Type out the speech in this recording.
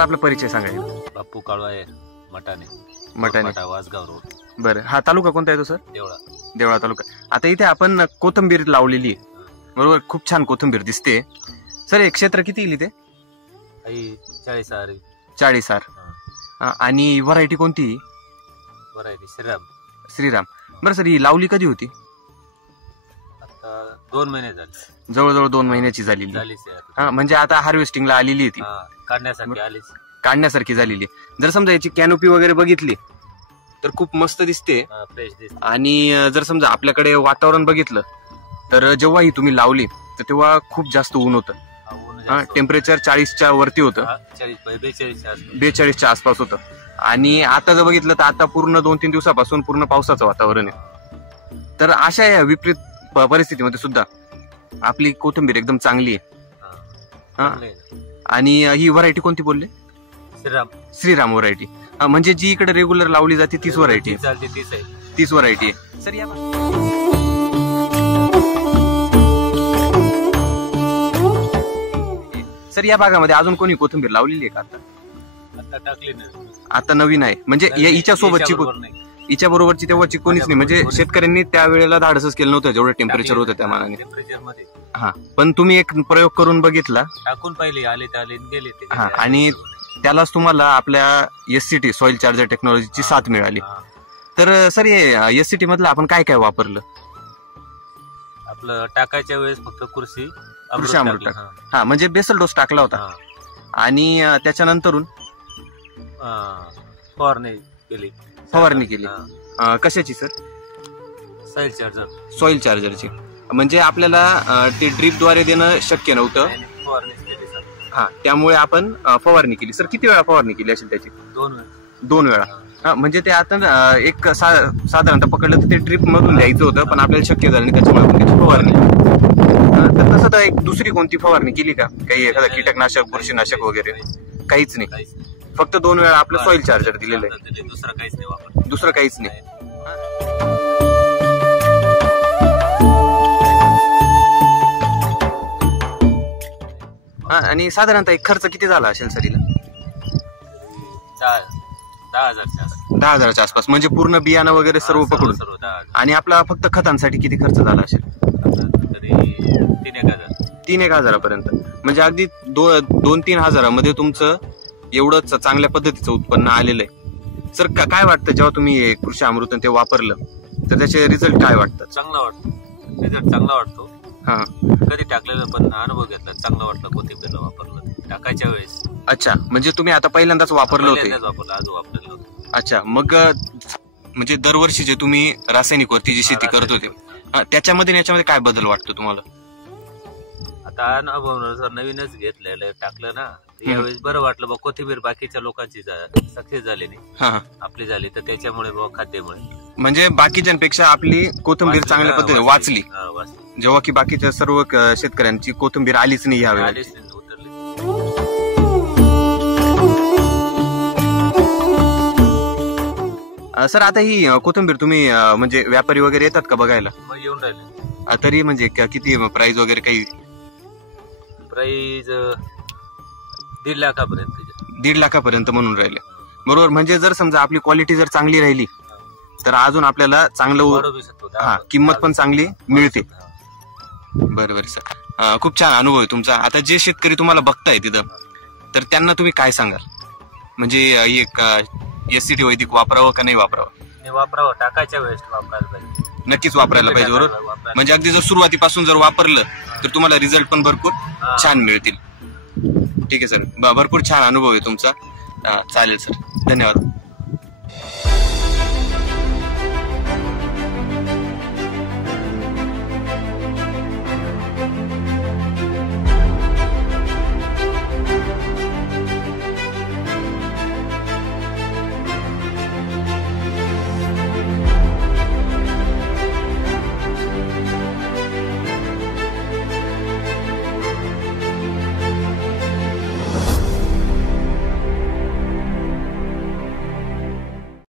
Sir आपला परिचय सांगायला. बाप्पू काळवाय, मटाणे वासगाव रोड. बरं, हा तालुका कोणता येतो सर? देवळा. देवळा तालुका. आता इथे आपण कोथिंबीर लावलेली आहे बरोबर, खूप छान कोथिंबीर दिसते. सर हे क्षेत्र किती येईल इथे? 40 आर. आणि व्हरायटी कोणती? व्हरायटी श्रीराम. बरं सर ही लावली कधी होती? आता 2 महिने झाले, जवळजवळ 2 महिन्याची झालेली. हा म्हणजे आता हार्वेस्टिंगला आलेली आहे ती, काढण्यासारखी झालेली. जर समजा याची कॅनोपी वगैरे बघितली तर खूप मस्त दिसते. आणि जर समजा आपल्याकडे वातावरण बघितलं तर जेव्हा ही तुम्ही लावली तर तेव्हा खूप जास्त ऊन होतं. टेम्परेचर 40च्या वरती होतं, 42च्या आसपास होतं. आणि आता जर बघितलं तर आता पूर्ण 2-3 दिवसापासून पूर्ण पावसाचं वातावरण आहे. तर अशा या विपरीत परिस्थितीमध्ये सुद्धा आपली कोथिंबीर एकदम चांगली आहे. आणि ही व्हरायटी कोणती बोलले? श्रीराम व्हरायटी. म्हणजे जी इकडे रेग्युलर लावली जाते तीच व्हरायटी आहे. 30 व्हरायटी आहे. सर या भागामध्ये अजून कोणी कोथिंबीर लावलेली आहे का? आता नवीन आहे म्हणजे हिच्या सोबतची, हिच्या बरोबरची तेव्हाची कोणीच नाही. म्हणजे शेतकऱ्यांनी त्यावेळेला धाडसच केलं नव्हतं जेवढं टेम्परेचर होतं त्या मानाने. हा पण तुम्ही एक प्रयोग करून बघितला, टाकून पाहिले, आले गेले. हा आणि त्यालाच तुम्हाला आपल्या SCT सॉइल चार्जर टेक्नॉलॉजीची साथ मिळाली. तर सर हे SCT मधलं आपण काय काय वापरलं? आपलं टाकायच्या वेळेस फक्त कृषी अमृत. हा म्हणजे बेसल डोस टाकला होता. आणि त्याच्यानंतरून फवारणी केली. कशाची सर? सॉइल चार्जरची. म्हणजे आपल्याला ते ड्रीपद्वारे देणं शक्य नव्हतं. हा त्यामुळे आपण फवारणी केली. सर किती वेळा फवारणी केली असेल त्याची? 2 वेळा. हा म्हणजे ते आता एक साधारणतः पकडलं तर ते ड्रीप मधून द्यायचं होतं पण आपल्याला शक्य झालं नाही, त्याच्यामुळे आपण त्याची फवारणी. तर तसं तर एक दुसरी कोणती फवारणी केली का? काही एखादा कीटकनाशक, बुरशीनाशक वगैरे? काहीच नाही. फक्त 2 वेळा आपलं सॉइल चार्जर दिलेलं आहे, दुसरं काहीच नाही. आणि साधारणतः एक खर्च किती झाला असेल सर हिला? 10,000च्या आसपास. म्हणजे पूर्ण बियाणं वगैरे सर्व पकडून. आणि आपला फक्त खतांसाठी किती खर्च झाला असेल? 3-1 हजारापर्यंत. म्हणजे अगदी 2-3 हजारामध्ये तुमचं एवढंच चांगल्या पद्धतीचं उत्पन्न आलेलं आहे. सर काय वाटतं जेव्हा तुम्ही कृषी अमृत ते वापरलं तर त्याचे रिझल्ट काय वाटतात? चांगला वाटतो, रिझल्ट चांगला वाटतो. हा कधी टाकलेलं पण अनुभव घेतला, चांगला वाटलं कोथिंबीरला वापरलं टाकायच्या वेळेस. अच्छा म्हणजे तुम्ही आता पहिल्यांदाच वापरलं होतं? आज वापरलं होतं. अच्छा मग म्हणजे दरवर्षी जे तुम्ही रासायनिक वरती जी शेती करत होते त्याच्यामध्ये याच्यामध्ये काय बदल वाटतो तुम्हाला? आता अनुभव नवीनच घेतलेलं टाकलं ना, यावेळेस बरं वाटलं बा. कोथिंबीर बाकीच्या लोकांची सक्सेस झाली नाही, आपली झाली. तर त्याच्यामुळे खाद्यामुळे म्हणजे बाकीच्यांपेक्षा आपली कोथिंबीर चांगल्या पद्धतीने वाचली. जेव्हा की बाकीच्या सर्व शेतकऱ्यांची कोथिंबीर आलीच नाही यावेळेस. सर आता ही कोथिंबीर तुम्ही म्हणजे व्यापारी वगैरे येतात का बघायला? येऊन राहिले. तरी म्हणजे किती प्राइस वगैरे? काही प्राइस 1.5 लाखापर्यंत. 1.5 लाखापर्यंत म्हणून राहिले बरोबर. म्हणजे जर समजा आपली क्वालिटी जर चांगली राहिली तर अजून आपल्याला चांगलं किंमत पण चांगली मिळते. बरोबर सर, खूप छान अनुभव आहे तुमचा. आता जे शेतकरी तुम्हाला बघताय तिथं तर त्यांना तुम्ही काय सांगाल? म्हणजे एक SCT वैदिक वापरावं का नाही वापरावं? वापरावं, टाकायच्या वेळेस वापरायला पाहिजे. नक्कीच वापरायला पाहिजे बरोबर. म्हणजे अगदी जर सुरुवातीपासून जर वापरलं तर तुम्हाला रिझल्ट पण भरपूर छान मिळतील. ठीक आहे सर, भरपूर छान अनुभव आहे तुमचा. चालेल सर, धन्यवाद.